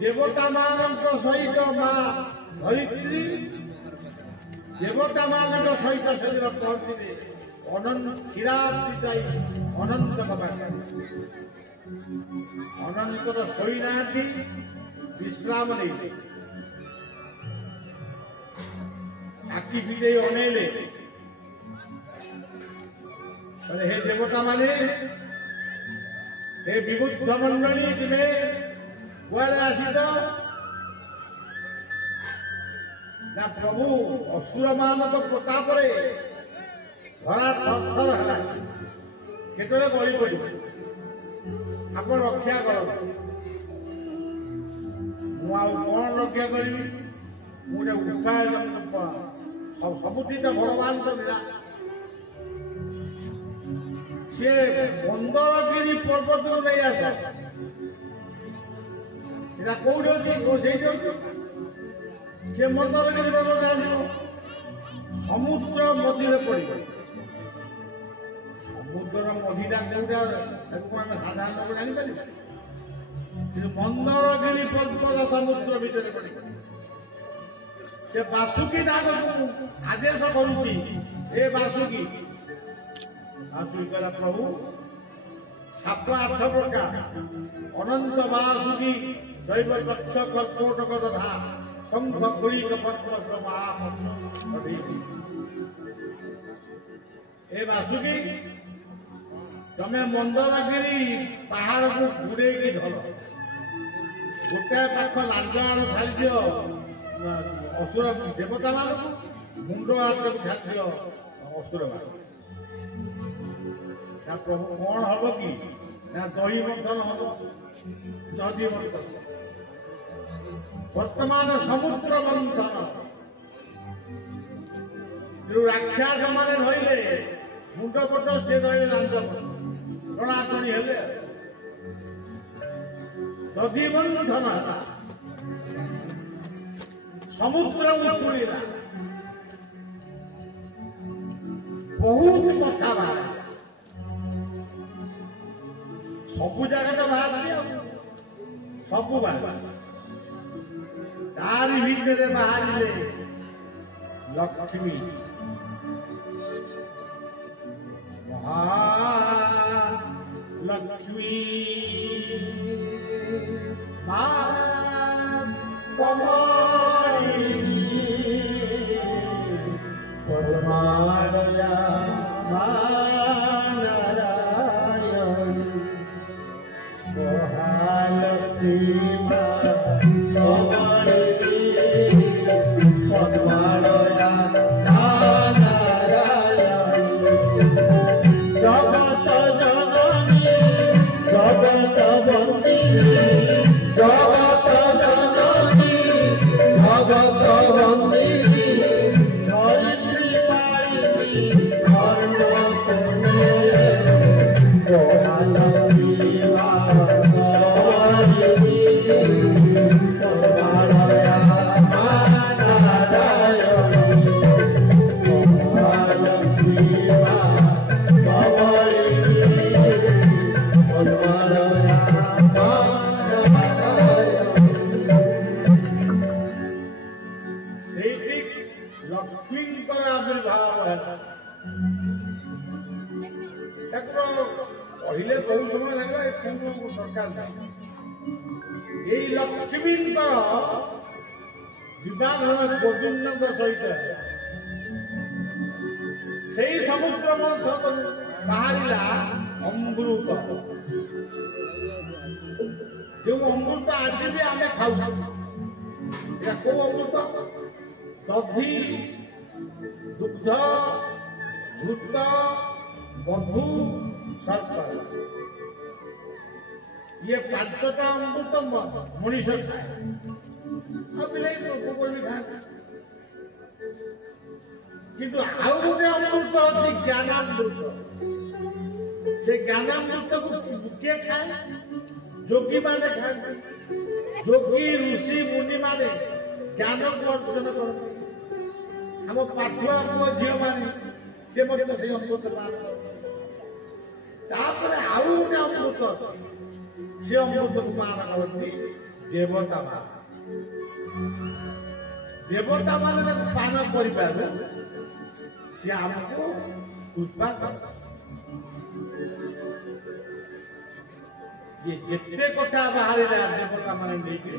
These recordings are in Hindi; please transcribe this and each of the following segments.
देवता मान सहित माँ धरित्री देवता मान सहित पहुंचे अनंत क्षीराब्दी अनंत अनंतर शोना विश्राम नहीं आखि फिटे अनेले हे देवता माने हे विबुद्ध मंडली तुम्हें कुआड़े आसित ना प्रभु असुर मानक प्रताप धरा थर है केतले बलि पड़ी आप रक्षा कर कौन रक्षा करी मुझे उपाय सबुठी तो भगवान का सी 15 गिरी पर्वत नहीं आस कौटी अच्छी सी 15 गिरी पर्वत आस समुद्र मझे पड़ समुद्र मझीटा कौटा साधारण लोग जापर 15 गिरी पर्वत समुद्र भितर पड़ से बासुकी नाग आदेश करुच्ची ए बासुकी बासुकी कला प्रभु 7-8 प्रकार अनंत बासुकी दैव दक्ष कर्कोटक तथा शंख गुड़िक पत्र ए बासुकी तमें मंदरगिरी पहाड़ को घूरे धर गोटे पाख लांजाण छाड़ असुर देवता मान मुंड हाथ छाड़ असुर मान प्रभु कौन हम कि दही मंथन हम दही मंथन वर्तमान समुद्र मंथन जो राक्षस मैंने धरले मुंड पट से रही लांज टणाटणी हेले दधी मंथन समुद्र उछुड़ा बहुत कथा बाहर सबू जगह तो बाहर सबू बाहर तारी भितर बाहर लक्ष्मी महालक्ष्मी परमाणया नारायण महालक्ष्मी परमाणया जगत जननी जगत वंदिनी जगत जननी जगत वंदिनी धरित्री पालिनी धर्म सुने महालक्ष्मी महारानी परमाणया नारायणी महालक्ष्मी लक्ष्मी आविर्भाव है पहले बहुत समय लगे सरकार यही लक्ष्मी विवाह गोविंद सहित से समुद्र मंथन बाहर अमृत जो अमृत आज भी आम खाऊ कौ अमृत दधी दुग्ध घृत मधु शर्करा ये 5टा अमृत मनीष खाए किंतु आउ गोटे अमृत अच्छी ज्ञानामृत से ज्ञानामृत को किए खाए जोगी माने खाए जोगी ऋषि मुनि माने ज्ञान को अर्जन करते आम पाठुआ पुओ झील माने से अमृत पान आउ गोटे अमृत ସେ ଅମୃତକୁ ପାନ କରନ୍ତି ଦେବତା ମାନେ। ଦେବତା ମାନେ ତାକୁ ପାନ କରିପାରିବେ, ସେ ଆମକୁ କୃପା କରେ। ଯେତେ କଥା ବାହାରିଲା ଦେବତା ମାନେ ନେଇକି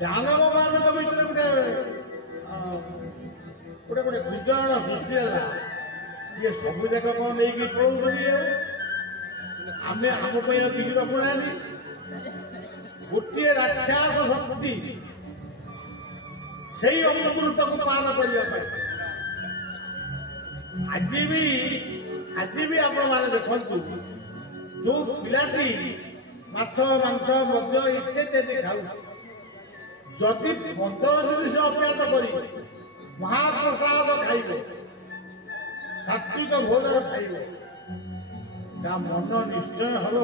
ଦାନବ ମାନଙ୍କ ଭିତରେ ଗୋଟେ ଗୋଟେ ବିଜୟର ସୃଷ୍ଟି ହେଲା। ଇଏ ସବୁ ଯାକ କଣ ନେଇକି ପଳଉଛନ୍ତି? ଆମେ ଆମ ପାଇଁ କିଛି ରଖୁନାହାନ୍ତି। ଗୋଟିଏ ରାକ୍ଷାସ ଶକ୍ତି ସେଇ ଅମୃତକୁ ପାନ କରିବା ପାଇଁ। ଆଜି ବି ଆପଣମାନେ ଦେଖନ୍ତୁ, ଯୋଉ ପିଲାଟି ମାଛ ମାଂସ ମଦ୍ୟ ଇତ୍ୟାଦି ଖାଉଛି, ଯଦି 15 ଦିନ ସେ ଅଭ୍ୟାସ କରି ମହାପ୍ରସାଦ ଖାଇବ, ସାତ୍ବିକ ଭୋଜନ ଖାଇବ, ତା ମନ ନିଶ୍ଚୟ ହବ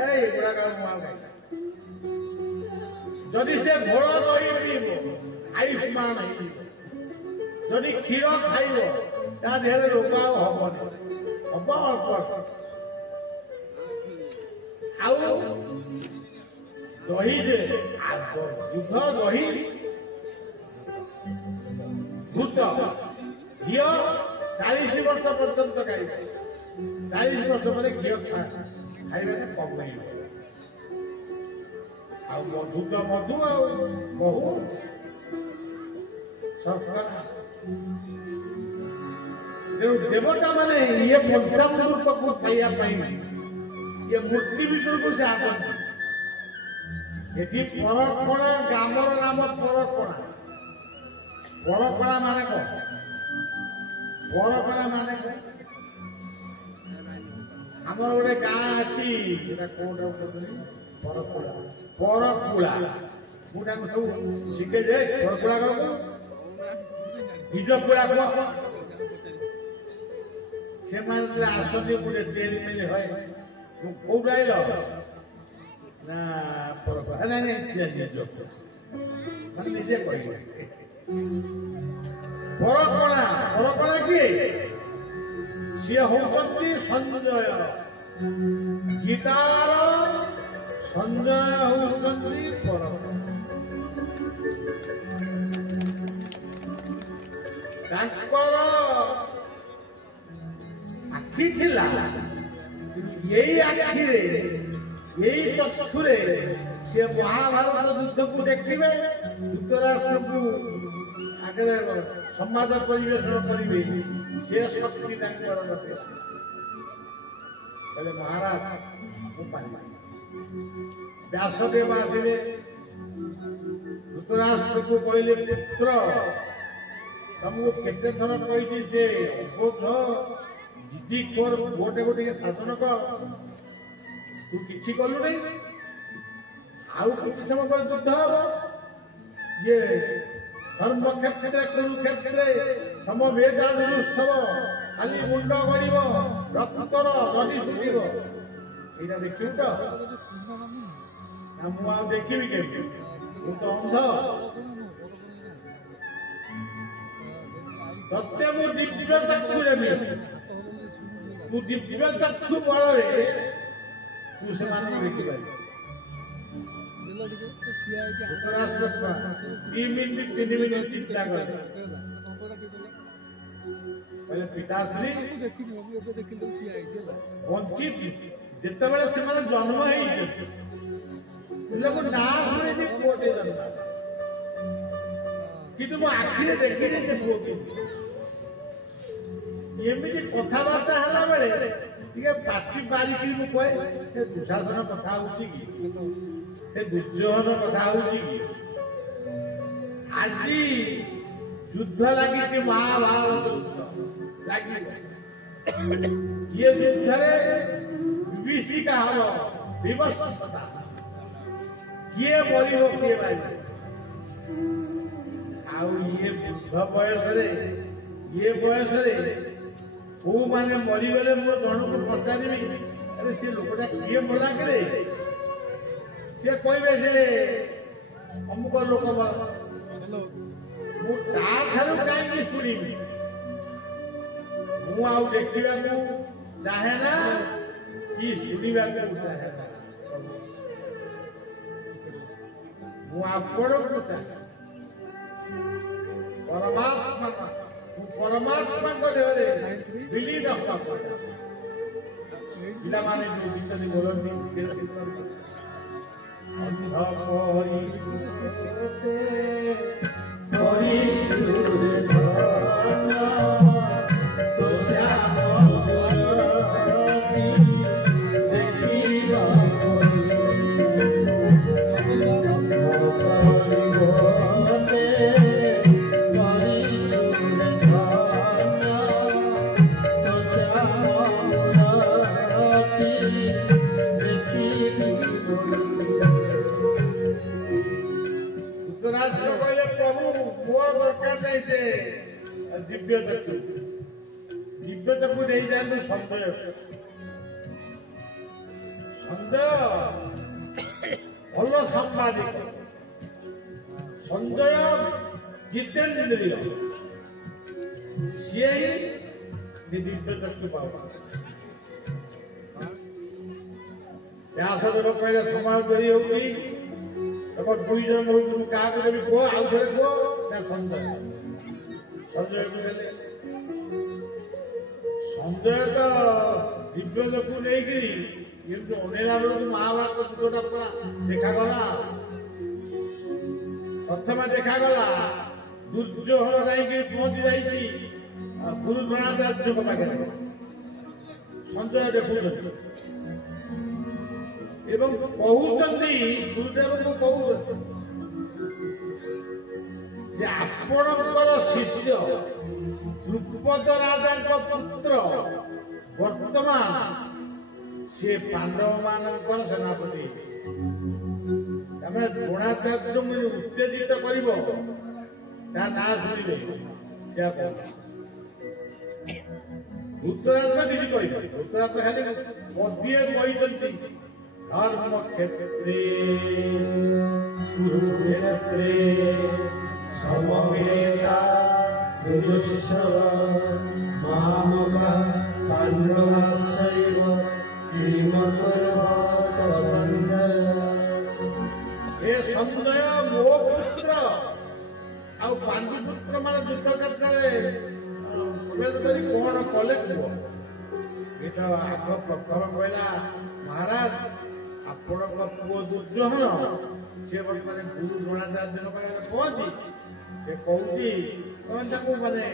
ଏଗୁଡାକ ମୁଁ ଆଉ ଖାଇବି। ଯଦି ସେ ଘୋଳ ଦହି ପିଇବ ଆୟୁଷ୍ମାନ ହେଇଯିବ। ଯଦି କ୍ଷୀର ଖାଇବ ତା ଦେହରେ ରୋଗ ଆଉ ହବନି, ହବ ଅଳ୍ପ। ଆଉ ଦହି ଯେ ଦୁଧ ଦହି ଭୂତ ଘିଅ 40 ବର୍ଷ ପର୍ଯ୍ୟନ୍ତ ଖାଇବ। 40 ବର୍ଷ ପରେ ଘିଅ ଖାଇବାରେ କମେଇବ। ଆଉ ମଧୁ ତ ମଧୁ ଆଉ ବହୁ ତେଣୁ ଦେବତା ମାନେ ଇଏ ପଞ୍ଚାମୃତକୁ ଖାଇବା ପାଇଁ ଇଏ ମୂର୍ତ୍ତି ଭିତରକୁ ସେ ଆସନ୍ତି। ଏଠି ପରକଣା, ଗ୍ରାମର ନାମ ପରକଣା। ପରକଣା ମାନେ କଣ? ପରକଣା ମାନେ କଣ? ଆମର ଗୋଟେ ଗାଁ ଅଛି, ସେଟା କୋଉଟା ପରକୁଳା। ପରକୁଳା ମୁଁ ତାଙ୍କୁ ସବୁ ଶିଖେଇ ଦେ। ପରକୁଳା କଣ? ନିଜ କୁଳା କୁହ। ସେମାନେ ଯେତେବେଳେ ଆସନ୍ତି ଗୋଟେ ତେଲ ମିଲ ହୁଏ, ମୁଁ କୋଉଠୁ ଆଇଲ ନା ପରକୁଳା। ନାଇଁ ମାନେ ନିଜେ କହିବ। ପରକଣା, ପରକଣା କିଏ? ସିଏ ହଉଛନ୍ତି ସଞ୍ଜୟ। ଗୀତାର ସଞ୍ଜୟ ହଉଛନ୍ତି ପରକଣା। ତାଙ୍କର ଆଖି ଥିଲା, ଏଇ ଆଖିରେ ଏଇ ଚକ୍ଷୁରେ ସେ ମହାଭାରତ ଯୁଦ୍ଧକୁ ଦେଖିବେ, ଧୃତରାଷ୍ଟ୍ରକୁ ଆଗରେ ସମ୍ବାଦ ପରିବେଷଣ କରିବେ। ସେ ଶକ୍ତି ତାଙ୍କର ନଥିଲା। କହିଲେ ମହାରାଜ ମୁଁ ପାରିବି। ବ୍ୟାସଦେବ ଆସିଲେ, ଧୃତରାଷ୍ଟ୍ରକୁ କହିଲେ ପୁତ୍ର ତମକୁ କେତେ ଥର କହିଛି ସେ ଅବୋଧ ଜିଦି କର, ଗୋଟେ ଟିକେ ଶାସନ କର, ତୁ କିଛି କଲୁ ନାହିଁ। ଆଉ କିଛି ସମୟ ପରେ ଯୁଦ୍ଧ ହବ। ଇଏ ଧର୍ମକ୍ଷେତ୍ରରେ କୁରୁକ୍ଷେତ୍ରରେ ସମବେଦାନୁଷ୍ଠବ, ଖାଲି ମୁଣ୍ଡ ଗଡ଼ିବ, ରକ୍ତର ନଦୀ ଶୁଖିବ। ଏଇଟା ଦେଖିବୁ ତ? ନା ମୁଁ ଆଉ ଦେଖିବି କେମିତି? ମୁଁ ତ ଅନ୍ଧ। ତତେ ମୁଁ ଦିବ୍ୟ ଚକ୍ଷୁ ଦେବି। ତୁ ଦିବ୍ୟ ଚକ୍ଷୁ ବଳରେ ତୁ ସେମାନଙ୍କୁ ଦେଖିପାରିବୁ। 2 ମିନିଟ୍ 3 ମିନିଟ୍ ଚିନ୍ତା କଲେ। ପିତାଶ୍ରୀ ବଞ୍ଚିତ ଯେତେବେଳେ ସେମାନେ ଜନ୍ମ ହେଇଛନ୍ତି, ନାଁ ଶୁଣିଛି ପୁଅଟେ ଜନ୍ମ, କିନ୍ତୁ ମୋ ଆଖିରେ ଦେଖିନି ସେ ପୁଅକୁ। ଏମିତି କଥାବାର୍ତ୍ତା ହେଲା ବେଳେ ଟିକେ ପାଟି ପାରିକି ମୁଁ କହେ, ସେ ଦୁଶାସନ କଥା ହଉଛି କି, ସେ ଦୁର୍ଯ୍ୟୋଧନ କଥା ହଉଛି କି? ଆଜି ଯୁଦ୍ଧ ଲାଗିଛି, ମହାଭାରତ ଯୁଦ୍ଧ ଲାଗିବ। ଇଏ ଯୁଦ୍ଧରେ ବିଭୀଷିକା ହବ, ବିଭତ୍ସତା। କିଏ ମରିବ କିଏ ମାରିବ? ଆଉ ଇଏ ବୃଦ୍ଧ ବୟସରେ, ଇଏ ବୟସରେ କୋଉମାନେ ମରିଗଲେ ମୁଁ ଜଣକୁ ପଚାରିବି, ଆରେ ସେ ଲୋକଟା କିଏ ମଲା କରେ? ସିଏ କହିବେ ସେ ଅମୁକ ଲୋକ। ମୁଁ ତା ଠାରୁ କାହିଁକି ଶୁଣିବି? ମୁଁ ଆଉ ଦେଖିବାକୁ चाहे ना कि शुणा चाहे ना मुझे चाहे परमात्मा परमात्मा को देहरे विलीन हवा पिला माने गीत बोलती दिव्य चक्षु नहीं जाए संजय संजय भल सांबादिक संजय जितेन्द्रिय सी दिव्य चक्षु पावा कहले समय देरी होगी दुई जन हो क्या कह आउ थे कह संजय संजय को देले संजय तो दिव्य चक्षु नहीं अनेला बेलू महाभारत दुटा पूरा देखागला प्रथम देखागला दुर्योधन जाइए पहुंची जाइए गुरु द्रोणाचार्य पाखे संजय देखुं एवं कहते गुरुदेव को कहते आपणकर शिष्य द्रुपद राजा पुत्र वर्तमान से पांडव मान सेनापति द्रोणाचार्य उत्तेजित कर ना शुणे धूतराष्ट्र किसी कह धूतराष्ट्र खाली पदिए कहते धर्म क्षेत्रे कुरुक्षेत्रे समवेता युजुष्टव मामका पांडवस्यैव किमकुर्वत संजय हे संजय मो पुत्र आ पांडुपुत्र मान युद्ध क्षेत्र कौन कले ये तो आप प्रथम कहला महाराज आपण पुओ दुर्योधन सी बर्तमान गुरु द्रोणाचार्य पाखे पहुंची से कहूँ माने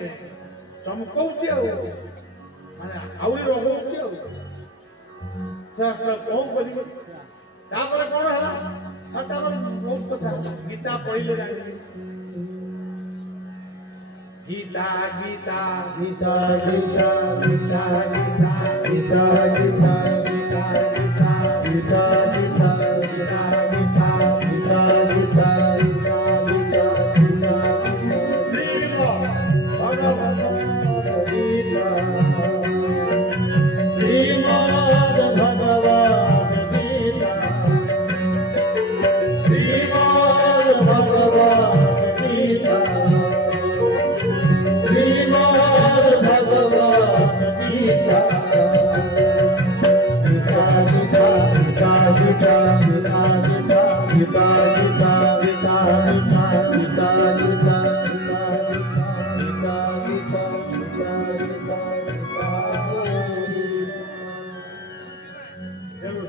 चमकौची माने आउरी रगौची कौन कर कौन है बहुत कथा गीता पढ़ले जानी गीता गीता गीता गीता गीता गीता गीता गीता गीता गीता गीता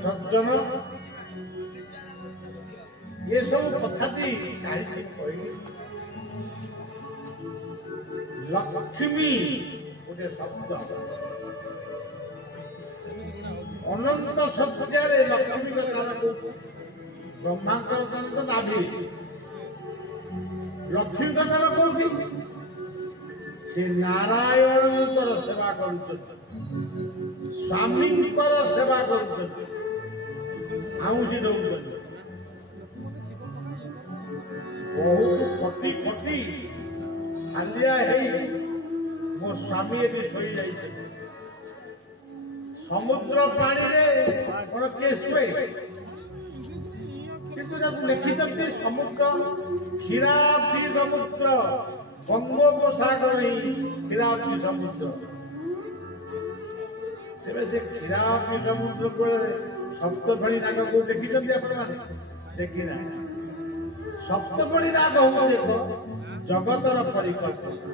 सज्जन ये सब कथा लक्ष्मी गोटे शब्द अनंत सत्यार लक्ष्मी ब्रह्मांकर तो नाभि लक्ष्मी कथार कौटी से नारायण सेवा कर स्वामी सेवा कर आउसी दौड़ बहुत खटी खटी हालिया मो स्वामी ये शोई जाइए समुद्र पानी कौन केस हुए किंतु लिखिं समुद्र क्षीराब्धि समुद्र बंगोपसागर क्षीराब्धि समुद्र ଏବେ ସେ କ୍ଷୀରାବତୀ ସମୁଦ୍ର କୂଳରେ ସପ୍ତଫଳୀ ନାଗ କୋଉ ଦେଖିଛନ୍ତି ଆପଣମାନେ? ଦେଖିନା। ସପ୍ତଫଳୀ ନାଗ ହଉଛି ଏକ ଜଗତର ପରିକଳ୍ପନା।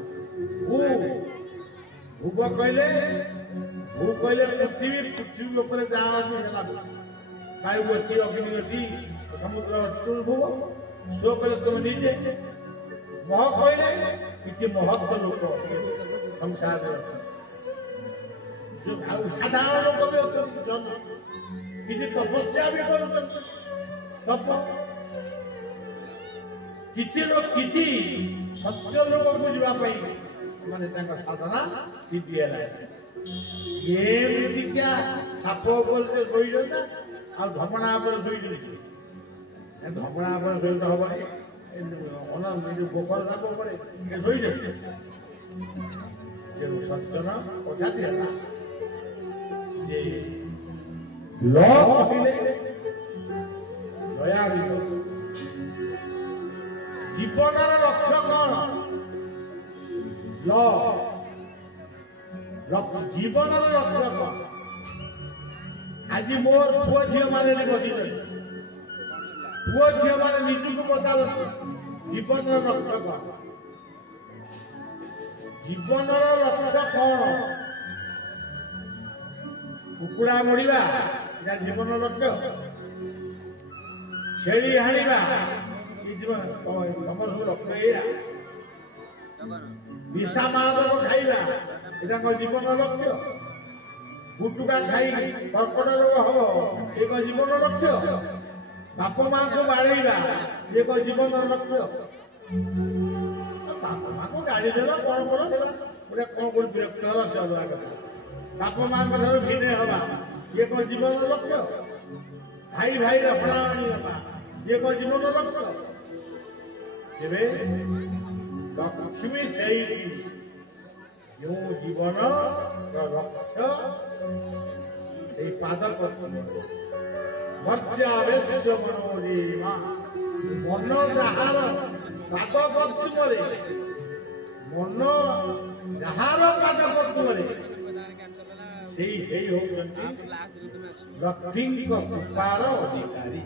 ଭୁବ କହିଲେ ପୃଥିବୀ ଉପରେ ଯାହା ଅଛି ହେଲା ବାୟୁ ଅଛି, ଅଗ୍ନି ଅଛି, ସମୁଦ୍ର ଅଛି, ଭୁବ। ସ୍ୱ କହିଲେ ତୁମେ ନିଜେ। ମହ କହିଲେ କିଛି ମହତ୍ଵ ଲୋକ ସଂସାରରେ ଆଉ ସାଧାରଣ ଲୋକ ବି ଅଛନ୍ତି, କିଛି ତପସ୍ୟା ବି କରୁଛନ୍ତି। ତପ କିଛି ସତ୍ୟ ଲୋକକୁ ଯିବା ପାଇଁ ମାନେ ତାଙ୍କ ସାଧନା ସିଦ୍ଧି ହେଲା। ଏମିତିକା ସାପ ଉପରେ ଶୋଇଛନ୍ତି ଆଉ ଧମଣା ଉପରେ ଶୋଇଛନ୍ତି। ଧମଣା ଉପରେ ଶୋଇଲେ ହବନି, ଗୋବର ସାପ ଉପରେ ଶୋଇଛନ୍ତି। ଯେଉଁ ସଜ୍ଜନ କଥା ହେଲା ଯେ କହିଲେ ଦୟା ଜୀବନର ଲକ୍ଷ୍ୟ କଣ? ଜୀବନର ଲକ୍ଷ୍ୟ କଣ? ଆଜି ମୋର ପୁଅ ଝିଅ ମାନେ ବସିଛନ୍ତି, ପୁଅ ଝିଅ ମାନେ ନିଜକୁ ପଚାରନ୍ତି ଜୀବନର ଲକ୍ଷ୍ୟ କଣ? ଜୀବନର ଲକ୍ଷ୍ୟ କଣ? କୁକୁଡ଼ା ମରିବା ଏହା ଜୀବନର ଲକ୍ଷ୍ୟ? ଛେଳି ହାଣିବା ତମର ସବୁ ଲକ୍ଷ୍ୟ ଏଇଆ? ନିଶା ମାଦକ ଖାଇବା ଏଟା କଣ ଜୀବନର ଲକ୍ଷ୍ୟ? ଗୁଟୁକା ଖାଇ କର୍କଟ ରୋଗ ହବ ଏ କଣ ଜୀବନର ଲକ୍ଷ୍ୟ? ବାପ ମାଙ୍କୁ ବାଡ଼େଇବା ଏ କଣ ଜୀବନର ଲକ୍ଷ୍ୟ? ବାପ ମାଙ୍କୁ ଗାଡ଼ି ଦେଲା କଣ କର ଦେଲା ଗୋଟେ କଣ କୋଉ ବିରକ୍ତ ହେଲା ସେ ଅଲଗା କଥା। ବାପ ମାଙ୍କ ଠାରୁ ଭିନେ ହବା ଇଏ କଣ ଜୀବନର ଲକ୍ଷ୍ୟ? ଭାଇ ଭାଇର ହଣାହଣି ହବା ଇଏ କଣ ଜୀବନର ଲକ୍ଷ୍ୟ? ତେବେ ଲକ୍ଷ୍ମୀ ସେଇଠି ଯେଉଁ ଜୀବନର ଲକ୍ଷ୍ୟ ସେଇ ପାଦ ମର୍ଯ୍ୟାବେଶ ମନୋରୀମା ମନ ଯାହାର ପାଦ ପଦ୍ମରେ ମନ ଯାହାର ପାଦ ପଦ୍ମରେ ସେଇ ହଉଛନ୍ତି ଲକ୍ଷ୍ମୀଙ୍କ କୃପାର ଅଧିକାରୀ।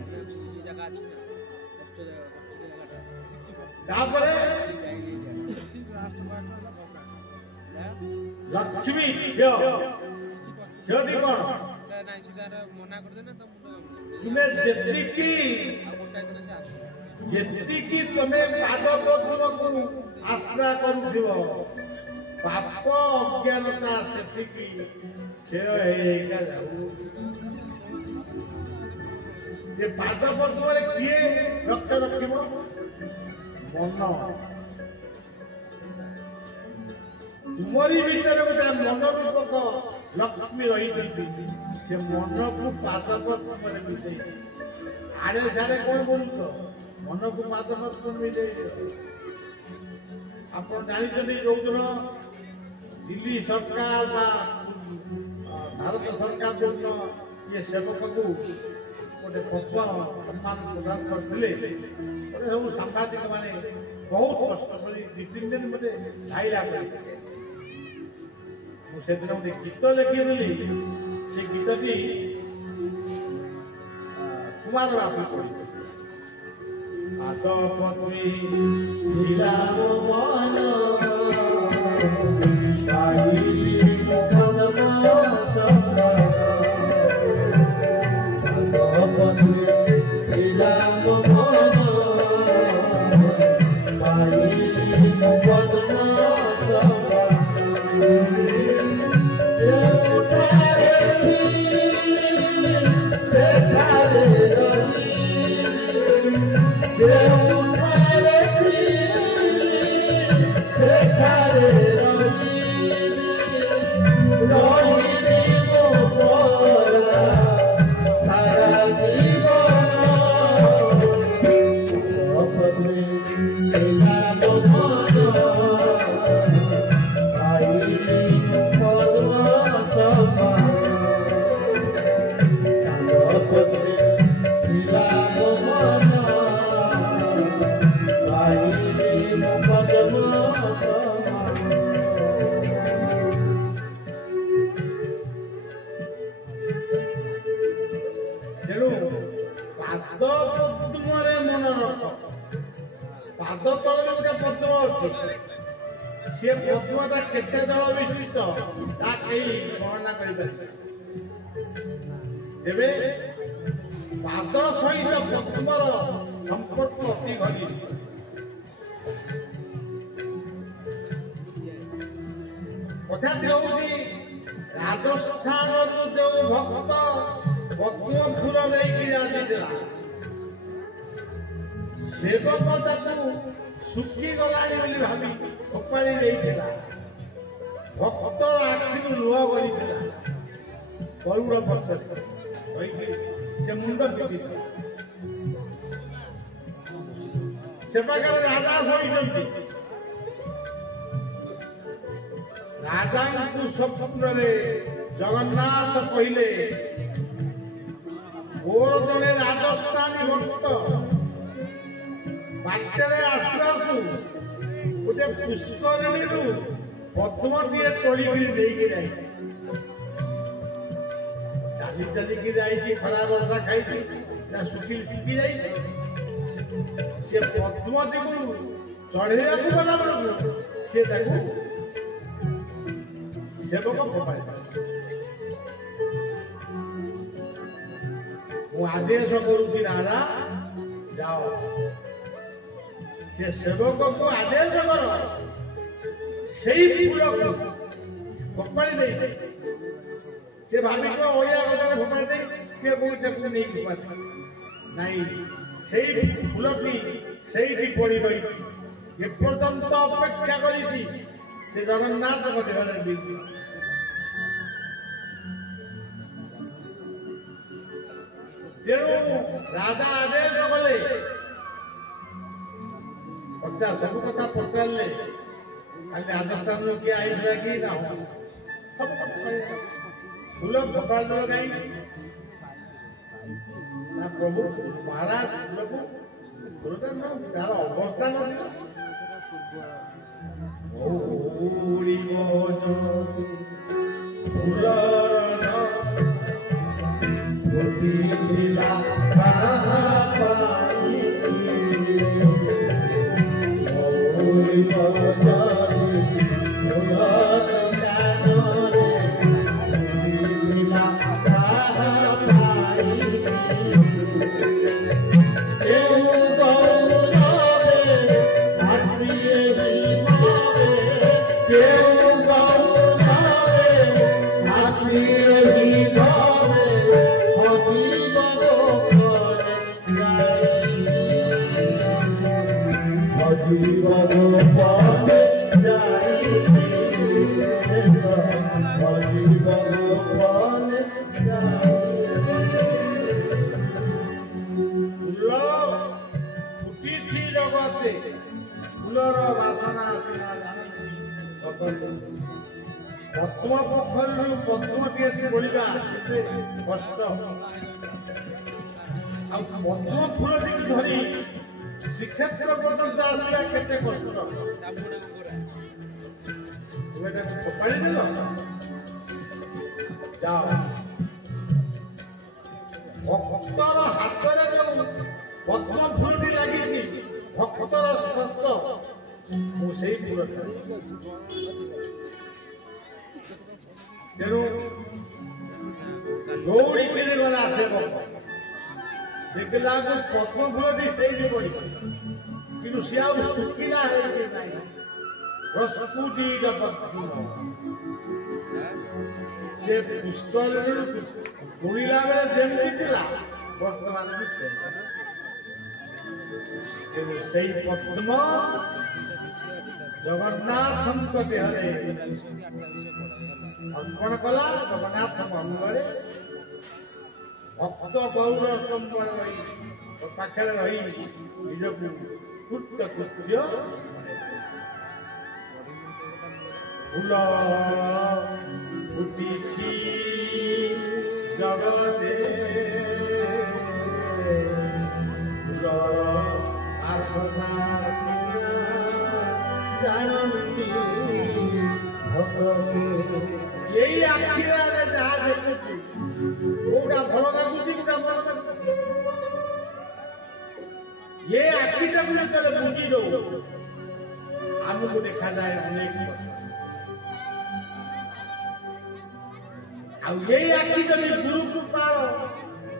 ତାପରେ ଲକ୍ଷ୍ମୀ ଝିଅ କଣ? ତୁମେ ଯେତିକି ତମେ ପାଦ ପଦ୍ମକୁ ଆଶ୍ରା କରୁଥିବ ପାପ ଅଜ୍ଞାନତା ସେତିକି କ୍ଷୟ ହେଇକା ଯାଉ। ଯେ ପାଦ ପଦ୍ମରେ କିଏ ଲକ୍ଷ୍ୟ ରଖିବ? ମନ। ତୁମରି ଭିତରେ ଗୋଟେ ମନ ରୂପକ ଲକ୍ଷ୍ମୀ ରହିଛନ୍ତି। ସେ ମନକୁ ପାଦ ପଦ୍ମରେ ମିଶେଇ ଆଡେ ସାଡେ କଣ କରୁଛ? ମନକୁ ପାଦ ପଦ୍ମ ମିଶେଇ। ଆପଣ ଜାଣିଛନ୍ତି ଯୋଉଦିନ ଦିଲ୍ଲୀ ସରକାର ବା ଭାରତ ସରକାର ଯୋଉଦିନ ଇଏ ସେବକକୁ ଗୋଟେ ସମ୍ମାନ ପ୍ରଦାନ କରିଥିଲେ ସବୁ ସାମ୍ବାଦିକ ମାନେ ବହୁତ କଷ୍ଟ କରି 2-3 ଦିନ ମତେ ଧାଇଲା କରିଥିଲେ। ମୁଁ ସେଦିନ ଗୋଟେ ଗୀତ ଲେଖିଦେଲି। ସେ ଗୀତଟି କୁମାର ବାପୁ ପଢିଥିଲେ। ପାଦ ପଦ୍ମୀ ଥିଲା ମୋ ମନ ପାଦ ପଦ୍ମରେ ମନ ରଖ। ପାଦ ତଳରେ ଗୋଟେ ପଦ୍ମ ଅଛି, ସେ ପଦ୍ମଟା କେତେ ଜଳ ବିଶିଷ୍ଟ ତା କେହି ବର୍ଣ୍ଣନା କରିପାରିବେ। ତେବେ ପାଦ ସହିତ ପଦ୍ମର ସମ୍ପର୍କ ଅତି ଘନିଷ୍ଠ। କଥାଟି ହଉଛି ରାଜସ୍ଥାନରୁ ଯେଉଁ ଭକ୍ତ ପଦ୍ମ ଫୁଲ ନେଇକି ଆସିଥିଲା, ସେବକ ତାକୁ ଶୁଖିଗଲାଣି ବୋଲି ଭାବି ଫୋପାଡ଼ି ଦେଇଥିଲା। ଭକ୍ତ ଆଖିରୁ ଲୁହ ବହିଥିଲା। ଗରୁଡ଼ ପଛରେ କହିକି ସେ ମୁଣ୍ଡ ପିଟିଥିଲା। ସେ ପାଖରେ ରାଜା ଶୋଇଛନ୍ତି। ରାଜାଙ୍କୁ ସ୍ୱପ୍ନରେ ଜଗନ୍ନାଥ କହିଲେ, ମୋର ଜଣେ ରାଜସ୍ଥାନୀ ଭକ୍ତ ବାଟରେ ଆସୁ ଆସୁ ଗୋଟେ ପୁଷ୍କରିଣୀରୁ ପଦ୍ମଟିଏ ତୋଳିକିରି ନେଇକି ଯାଇଛି। ଚାଲି ଚାଲିକି ଯାଇଛି, ଖରା ବର୍ଷା ଖାଇଛି, ଶୁଖି ଯାଇଛି। ସେ ପଦ୍ମଟିକୁ ଚଢେଇବାକୁ ଗଲା ବେଳକୁ ସେ ତାକୁ ସେବକ ଫୋପାଡ଼ି। ମୁଁ ଆଦେଶ କରୁଛି ରାଜା, ଯାଅ ସେ ସେବକକୁ ଆଦେଶ କର ସେଇ ଫୁଲକୁ ଫୋପାଡ଼ି ଦେଇ। ସେ ଭାବିବ ଓଳିଆ ଗଦାରେ ଫୋପାଡ଼ି ଦେଇ କିଏ ବହୁ ତାକୁ ନେଇ ଫୋପାଡ଼ି ନାଇଁ, ସେଇ ଫୁଲଟି ସେଇଠି ପଡ଼ି ରହିଛି। ଏପର୍ଯ୍ୟନ୍ତ ଅପେକ୍ଷା କରିଛି ସେ ଜଗନ୍ନାଥଙ୍କ ଦେହରେ ଦେଇଛି। ତେଣୁ ରାଜା ଆଦେଶ କଲେ, ସବୁ କଥା ପଚାରିଲେ, ଖାଲି ରାଜସ୍ଥାନରୁ କିଏ ଆଇଥିଲା କି ନା ସବୁ କଥା ଫୁଲ ଫୋପାଡ଼ି ଦେଲ କାହିଁକି ନା ପ୍ରଭୁ ମହାରାଜ ଫୁଲକୁ ତାର ଅବସ୍ଥା ନଥିଲା। ଫୁଲର ବାସନା ଆସିଲା ପଦ୍ମ ପୋଖରୀରୁ ପଦ୍ମଟିଏ ତୋଳିବା କେତେ କଷ୍ଟ। ଆଉ ପଦ୍ମ ଫୁଲଟିକୁ ଧରି ଶ୍ରୀକ୍ଷେତ୍ର ପର୍ଯ୍ୟନ୍ତ ଆସିବା କେତେ କଷ୍ଟ। ତୁମେ ତାକୁ ଫୋପାଡ଼ି ଦେଲ, ଯାଅ ଭକ୍ତର ହାତରେ ଯେଉଁ ପଦ୍ମ ଫୁଲଟି ଲାଗିଛି, ଭକ୍ତର ସ୍ପର୍ଶ ମୁଁ ସେଇ ଫୁଲ। ତେଣୁ ଦୌଡ଼ି କିଣି ଗଲା ସେବକ, ଦେଖିଲା ପଦ୍ମ ଫୁଲଟି ସେଇଠି ପଡି, କିନ୍ତୁ ସେ ଆଉ ଶୁଖିଲା ହେଇକି ନାହିଁ, ପ୍ରସ୍ଫୁଟିତ ପଦ୍ମ। ସେ ପୁଷ୍କରିଣୀରୁ ଶୁଣିଲା ବେଳେ ଯେମିତି ଥିଲା ବର୍ତ୍ତମାନ ବି ସେମିତି। କିନ୍ତୁ ସେଇ ପଦ୍ମ ଜଗନ୍ନାଥଙ୍କ ଦେହରେ ଅର୍ପଣ କଲା। ଜଗନ୍ନାଥଙ୍କ ଅଙ୍ଗରେ ଭକ୍ତ ଗୌର ସ୍ତମ୍ଭରେ ରହି ପାଖରେ ରହି ନିଜକୁ କୃତ୍ୟ କୃତ୍ୟ ଫୁଲ ଫୁଟିଛି ଜଗତେ ଫୁଲର ଆସନା ଜାଣନ୍ତି ଏଇ ଆଖିରେ ଆମେ ଯାହା ଦେଖୁଛୁ କୋଉଟା ଭଲ ଲାଗୁଛି କୋଉଟା ଭଲ ଲାଗୁଛି ये आखिटा को जेतले बुझी दो आमको देखा जाए अनेक यही आखि जब गुरु कृपार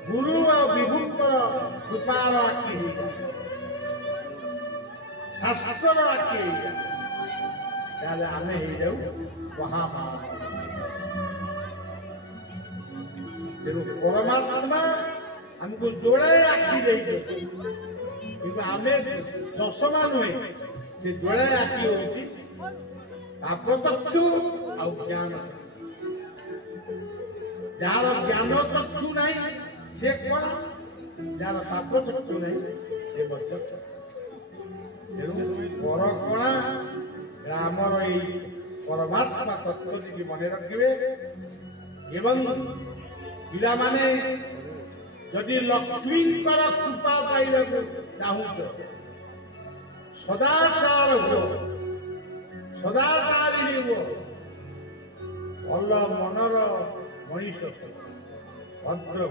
गुरु और विभुकर कृपार आखि शास्त्र आखि आम हो वहाँ तेणु परमात्मा हमको जोड़ाए आखि दे कि आम चषमा नुहे से जोड़ाए आखि हो चक्षु आ ज्ञान जार ज्ञान चक्षु नहीं से कौन जार पाप चक्षु नहीं से पर कणा ग्रामर ये परमात्मा तत्व जी मन रखिए एवं पिला माने जदि लक्ष्मी कृपा पाइबा चाहूच सदाचार हो सदाचारी हो भल मनर मनीष भद्र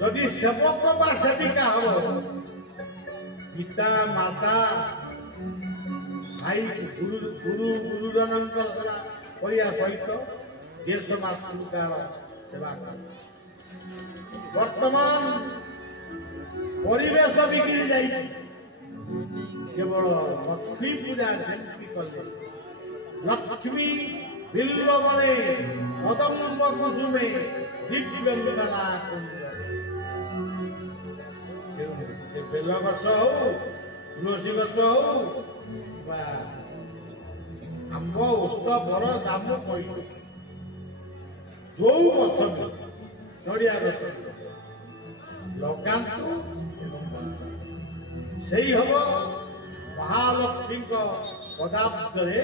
जदि सेवक बा सेविका हम पिता माता भाई गुरुजन सहित देश मातृकार सेवा वर्तमान परिवेश बिगड़ी जाए केवल लक्ष्मी पूजा जयंती कले लक्ष्मी बिल्व बने कदम्ब कुसुमे दिव्य बेल गछ हो तुलसी गछ हो आंब ओस्त बर दाम कही जो गछ नड़िया गछ लगातु से हम महालक्ष्मी पदार्थरे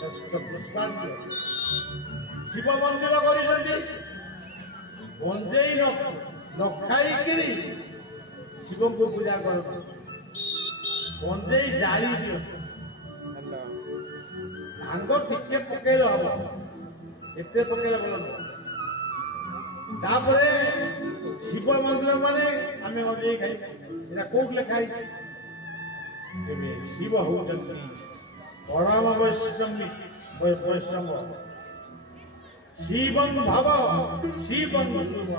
पुष्पांजलि शिव मंदिर कर गंजे न खाई शिव को पूजा कर गंजे जारी दियो भांग टिके पकड़ हम एत पकड़ भल तापरे शिव मंदिर माने आम गंजे खाई कौट लिखाई शिव होती परम वैष्णव शिवं भाव शिवं शुभ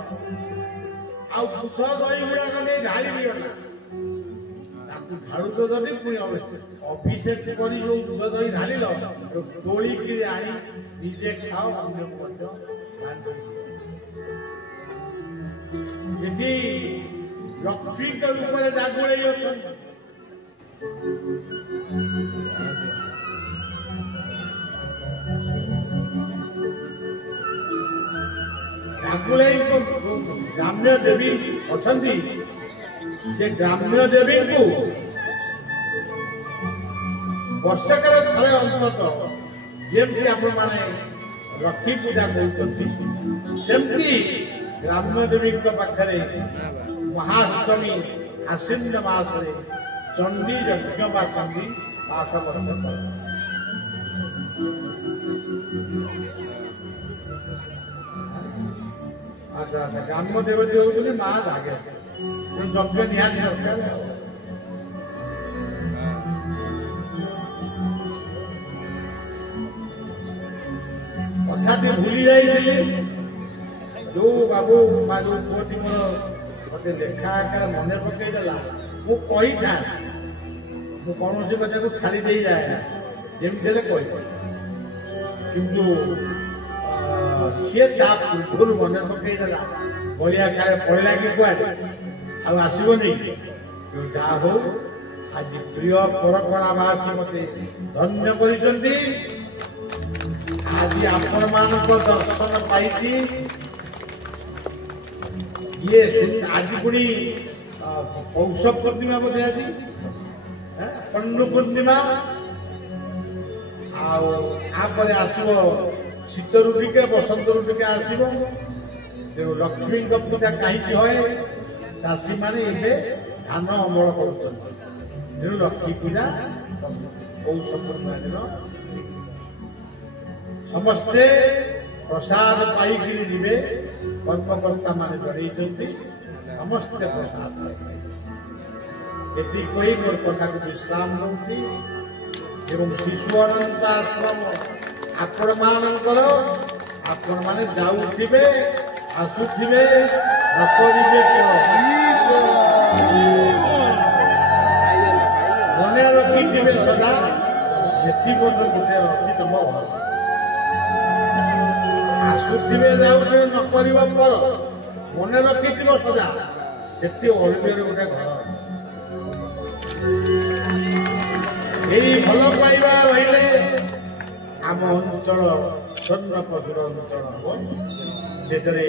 आ दूध दही गुड़ाक नहीं ढाली दिगला झाड़ू तो जब पुणी अभिषेक कर दूध दही ढाल तोलिक आई निजे खाओ ये लक्ष्मी रूप में जागुड़े अच्छा ग्राम्य देवी अच्छा से ग्राम्य देवी को वर्षक थे अंत जमी आप लक्ष्मी पूजा करमती ग्राम्य देवी पाखे महाअष्टमी आश्विन मास चंडी यज्ञ चंडी मास अच्छा अच्छा ग्राम्य देवती होती माँ आगे यज्ञ निहाती दरकार कथा भूली जाइए जो बाबू जो पुअटी मोर मत देखा आकार मन पकईदेला मुझी था कौन कथा को छाड़ी दे जाए जमी किंतु सी पूर्व मन पकईदेला बलिया काले पड़ा कि कड़े आसबनी जहा हो आज प्रिय परकणावासी मत धन्य कर आज आपण मान दर्शन पाई ये आज पुणी पौष पूर्णिमा बोधे आज पंडु पूर्णिमा आपर आसब शीत ऋतुके बसंत ऋतुके आसब तेणु लक्ष्मी पूजा कहीं हुए चाषी मैंने धान अमल कर लक्ष्मी पूजा पौष पूर्णिमा दिन समस्ते प्रसाद पाई जी कर्मकर्ता मान जड़े समस्ते प्रसाद ये कही मोर कथा को विश्राम दूसरी एवं शिशु अनंत आश्रम आपण मानकर आपण माने जाऊथिबे आसुथिबे नकरिबे मने रखिथिबे सदा सेठी मोर गुटे रखि तुम घर आसुथिबे जाऊथिबे नकरिबा पर मने रखिथिबो सदा सेठी अल्बेर गुटे घर यही भल पाइबा रही आम अंचल चंद्रपथुर अंचल हम से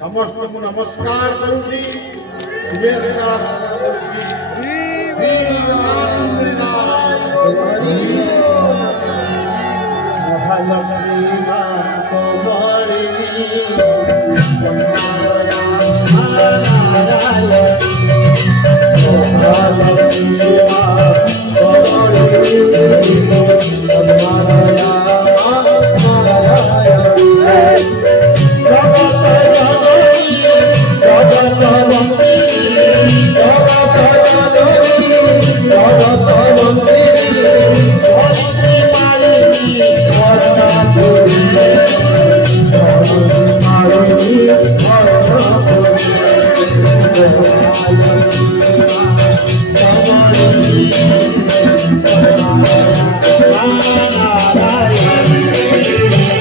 समस्त को नमस्कार करुँगी शुभेच्छा महालक्ष्मी